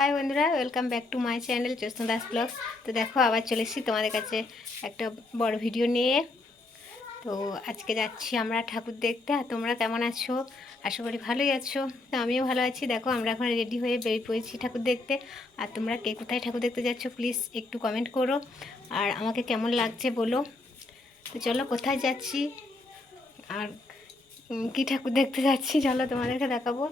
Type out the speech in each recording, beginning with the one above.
High বন্ধুরা, welcome back to my channel Jyotsna Das vlogs. তো দেখো আবার চলে এসেছি তোমাদের কাছে একটা বড় ভিডিও নিয়ে। তো আজকে যাচ্ছি আমরা ঠাকুর দেখতে। আর তোমরা কেমন আছো? আশা করি ভালোই আছো। তো আমিও ভালো আছি। দেখো আমরা এখন রেডি হয়ে বেরিয়ে পড়েছি ঠাকুর দেখতে। আর তোমরা কে কোথায় ঠাকুর দেখতে যাচ্ছ প্লিজ একটু কমেন্ট করো, আর আমাকে কেমন লাগছে বলো। তো চলো কোথায় যাচ্ছি আর কী ঠাকুর দেখতে যাচ্ছি চলো তোমাদেরকে দেখাবো।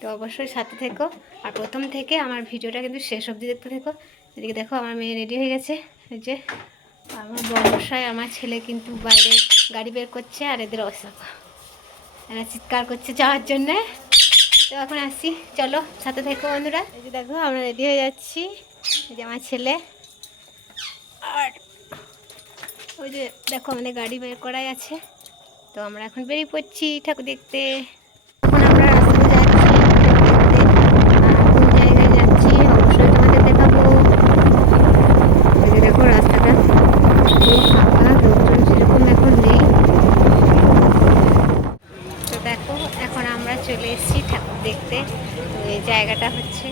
তো অবশ্যই সাথে থেকো, আর প্রথম থেকে আমার ভিডিওটা কিন্তু শেষ অবধি দেখতে থেকো। এদিকে দেখো আমার মেয়ে রেডি হয়ে গেছে, এই যে আমার বর্ষায় আমার ছেলে কিন্তু বাইরে গাড়ি বের করছে, আর এদের অবস্থা এরা চিৎকার করছে যাওয়ার জন্যে। তো এখন আসছি, চলো সাথে থেকো বন্ধুরা। এই যে দেখো আমরা রেডি হয়ে যাচ্ছি, এই যে আমার ছেলে, আর ওই যে দেখো আমাদের গাড়ি বের করাই আছে। তো আমরা এখন বেরিয়ে পড়ছি ঠাকুর দেখতে। এখন আমরা রাস্তাটা তো দেখো এখন আমরা চলে এসেছি ঠাকুর দেখতে। তো এই জায়গাটা হচ্ছে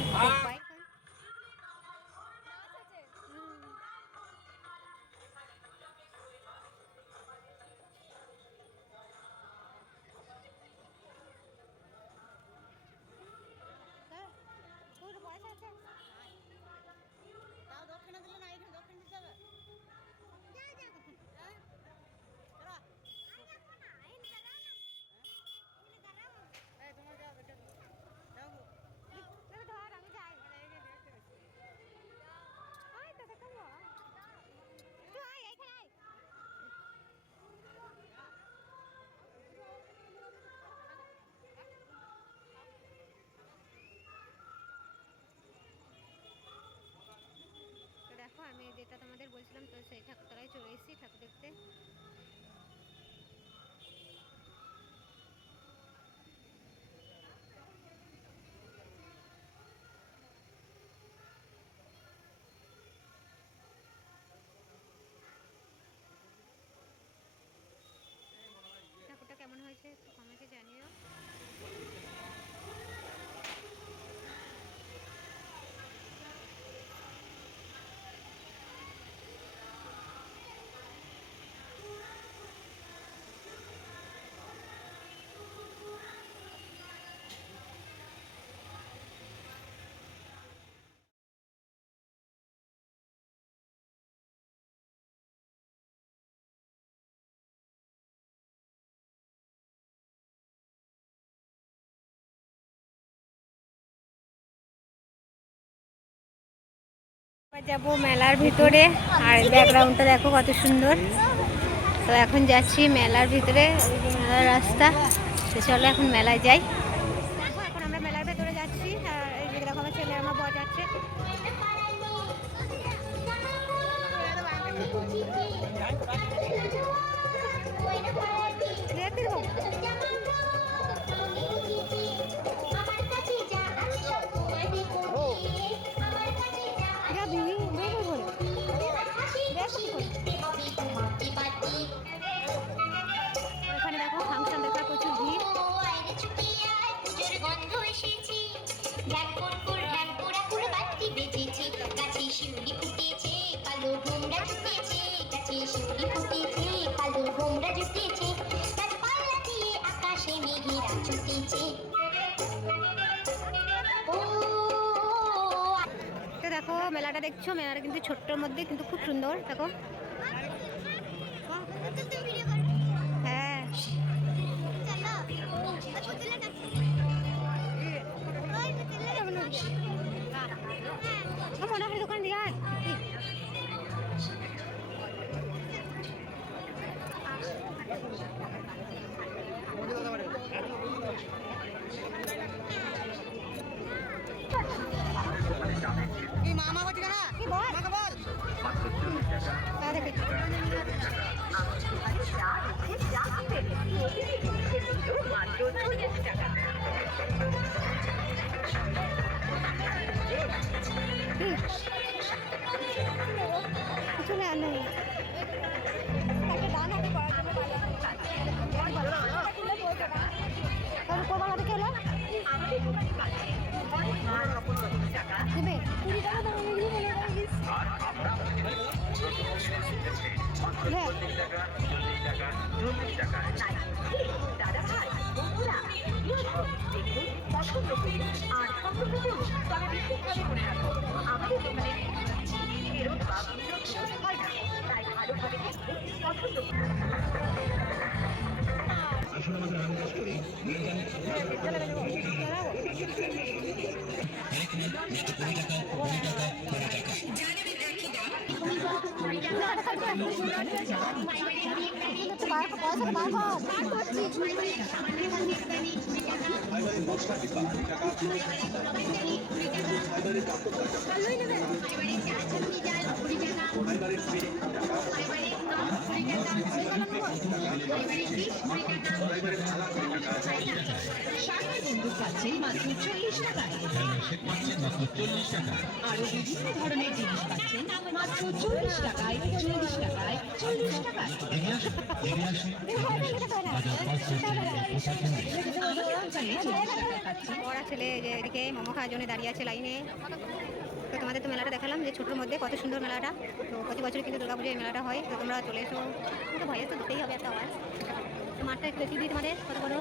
আমি যেটা তোমাদের বলছিলাম, তো সেই ঠাকুরতলায় চলে এসেছি ঠাকুর দেখতে। ঠাকুরটা কেমন হয়েছে একটু কমেন্টে জানিও। যাবো মেলার ভিতরে, আর ব্যাকগ্রাউন্ডটা দেখো কত সুন্দর। তো এখন যাচ্ছি মেলার ভিতরে, মেলার রাস্তা। তো চলো এখন মেলায় যাই। এখন আমরা মেলার ভেতরে যাচ্ছি, আর এই যে দেখো আমার ছেলে আমার বর যাচ্ছে। এখানে দেখো ফাংশন দেখার প্রচুর ভিড়। তো দেখো মেলাটা দেখছো, মেলাটা কিন্তু ছোট্টর মধ্যে কিন্তু খুব সুন্দর। দেখো হ্যাঁ মনে হয় দোকান দিয়ে মামা বলছি না কি বল বল কিছু না নেই একটা দান হবে করার জন্য আরো বিভিন্ন ধরনের জিনিস পাচ্ছেন মাত্র 40 টাকায়, 40 টাকায়, 40 টাকায়। বড়া ছেলে যে এদিকে মোমো খাওয়ার জন্য দাঁড়িয়ে আছে লাইনে। তো তোমাদের তো মেলাটা দেখালাম যে ছোটোর মধ্যে কত সুন্দর মেলাটা। তো প্রতি বছর কিন্তু দুর্গাপুজোয় এই মেলাটা হয়। তো তোমরা চলে এসো। তো ভয়েস তো দিতেই হবে একটা আওয়াজ। তো মাঠটা একটু দেখিয়ে দিই তোমাদের কত বড়।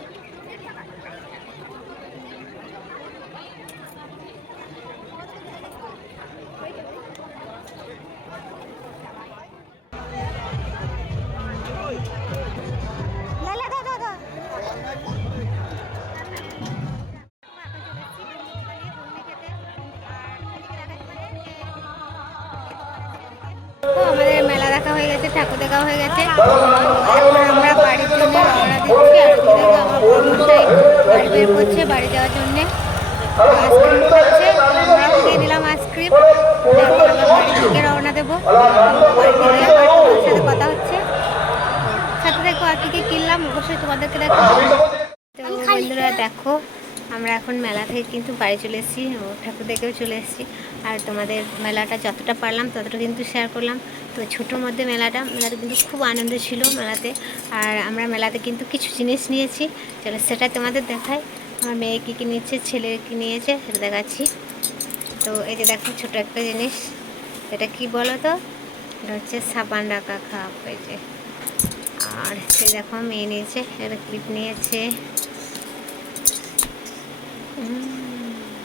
আমাদের মেলা দেখা হয়ে গেছে, ঠাকুর দেখা হয়ে গেছে। এখন আমরা বাড়ির জন্য রওনা দিচ্ছি। আর ওদিকে আমার বড়মশাই বাড়ি বের করছে বাড়ি যাওয়ার জন্যে। আইসক্রিম খাচ্ছে, আমরাও খেয়ে নিলাম আইসক্রিম। তারপর আমরা বাড়ির দিকে রওনা দেবো। বাড়িতে গিয়ে আবার তোমাদের সাথে কথা হচ্ছে। সাথে দেখো আর কি কিনলাম অবশ্যই তোমাদেরকে দেখো। তো বন্ধুরা দেখো আমরা এখন মেলা থেকে কিন্তু বাড়ি চলে এসেছি, ঠাকুর দেখেও চলে এসেছি। আর তোমাদের মেলাটা যতটা পারলাম ততটা কিন্তু শেয়ার করলাম। তো ছোটোর মধ্যে মেলাটা কিন্তু খুব আনন্দ ছিল মেলাতে। আর আমরা মেলাতে কিন্তু কিছু জিনিস নিয়েছি, চলো সেটা তোমাদের দেখাই। আমার মেয়ে কী কী নিচ্ছে, ছেলে কী নিয়েছে সেটা দেখাচ্ছি। তো এই যে দেখো ছোটো একটা জিনিস, এটা কি বলো তো, এটা হচ্ছে সাবান রাখা খাপ। এই যে আর সে দেখো মেয়ে নিয়েছে, এটা ক্লিপ নিয়েছে,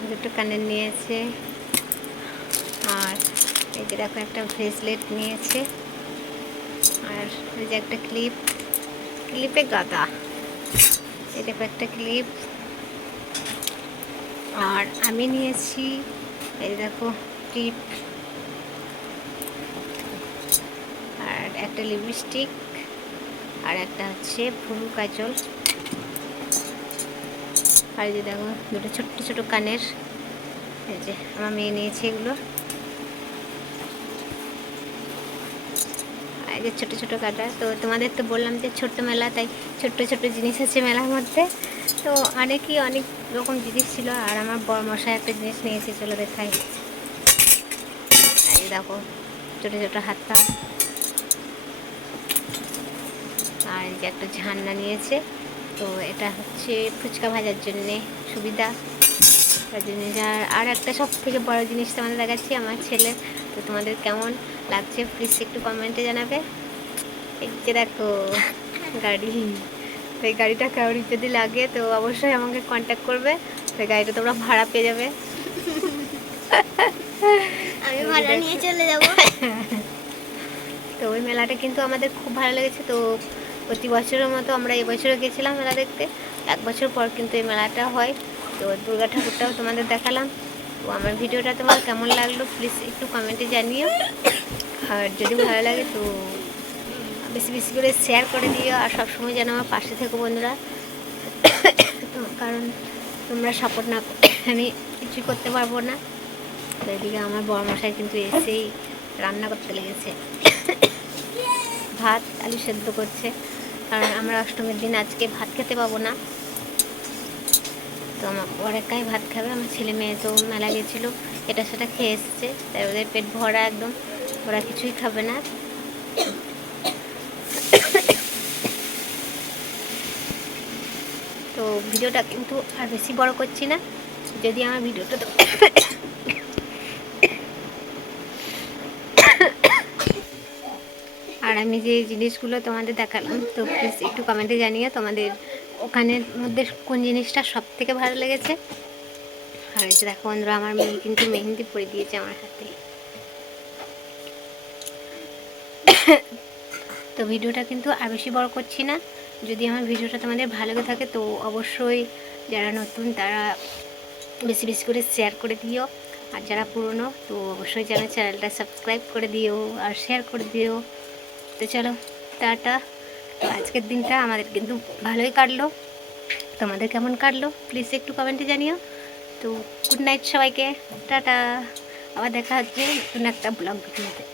দুটো কানের নিয়েছে। আর এই যে দেখো একটা ব্রেসলেট নিয়েছে। আর এই যে একটা ক্লিপে গাদা, এই দেখো একটা ক্লিপ। আর আমি নিয়েছি এই দেখো টিপ, আর একটা লিপস্টিক, আর একটা হচ্ছে ভুরু কাজল। আর এই যে দেখো দুটো ছোট্ট ছোট কানের, এই যে আমার মেয়ে নিয়েছে এগুলো। এই যে ছোটো ছোটো কাটা। তো তোমাদের তো বললাম যে ছোট্ট মেলা, তাই ছোট্ট ছোট্ট জিনিস আছে মেলার মধ্যে। তো অনেক রকম জিনিস ছিল। আর আমার বড়মশাই একটা জিনিস নিয়েছে, চলো দেখাই। এই দেখো ছোটো ছোটো হাতা। আর এই যে একটা ঝান্না নিয়েছে। তো এটা হচ্ছে ফুচকা ভাজার জন্যে সুবিধা। তার জন্য আর একটা সব থেকে বড়ো জিনিস তোমাদের দেখাচ্ছি, আমার ছেলে। তো তোমাদের কেমন লাগছে প্লিজ একটু কমেন্টে জানাবে। এই যে দেখো গাড়ি, তো এই গাড়িটা কারোর যদি লাগে তো অবশ্যই আমাকে কন্ট্যাক্ট করবে। তো গাড়িটা তোমরা ভাড়া পেয়ে যাবে, আমি ভাড়া নিয়ে চলে যাব। তো ওই মেলাটা কিন্তু আমাদের খুব ভালো লেগেছে। তো প্রতি বছরের মতো আমরা এবছরও গেছিলাম মেলা দেখতে। 1 বছর পর কিন্তু এই মেলাটা হয়। তো দুর্গা ঠাকুরটাও তোমাদের দেখালাম। তো আমার ভিডিওটা তোমার কেমন লাগলো প্লিজ একটু কমেন্টে জানিও। আর যদি ভালো লাগে তো বেশি বেশি করে শেয়ার করে দিও। আর সবসময় যেন আমার পাশে থেকো বন্ধুরা। তো কারণ তোমরা সাপোর্ট না করলে আমি কিছুই করতে পারবো না। তো এদিকে আমার বড়মশাই কিন্তু এসেই রান্না করতে লেগেছে, ভাত আলু সেদ্ধ করছে। কারণ আমরা অষ্টমীর দিন আজকে ভাত খেতে পাবো না। তো আমার বর একাই ভাত খাবে, আমার ছেলে মেয়ে তো মেলা গেছিলো, এটা সেটা খেয়ে এসছে, তাই ওদের পেট ভরা একদম, ওরা কিছুই খাবে না। তো ভিডিওটা কিন্তু আর বেশি বড় করছি না। যদি আমার ভিডিওটা তো আর আমি যে জিনিসগুলো তোমাদের দেখালাম, তো প্লিজ একটু কমেন্টে জানিও তোমাদের ওখানের মধ্যে কোন জিনিসটা সব থেকে ভালো লেগেছে। আর এই যে দেখো বন্ধুরা, আমার মেয়ে কিন্তু মেহেন্দি পরে দিয়েছে আমার হাতে। তো ভিডিওটা কিন্তু আর বেশি বড় করছি না। যদি আমার ভিডিওটা তোমাদের ভালো লেগে থাকে তো অবশ্যই যারা নতুন তারা বেশি বেশি করে শেয়ার করে দিও, আর যারা পুরনো তো অবশ্যই চ্যানেলটা সাবস্ক্রাইব করে দিও আর শেয়ার করে দিও। তো চলো টাটা। তো আজকের দিনটা আমাদের কিন্তু ভালোই কাটলো, তোমাদের কেমন কাটলো প্লিজ একটু কমেন্টে জানিও। তো গুড নাইট সবাইকে, টাটা। আবার দেখা হচ্ছে নতুন একটা ব্লগ ভিডিওতে।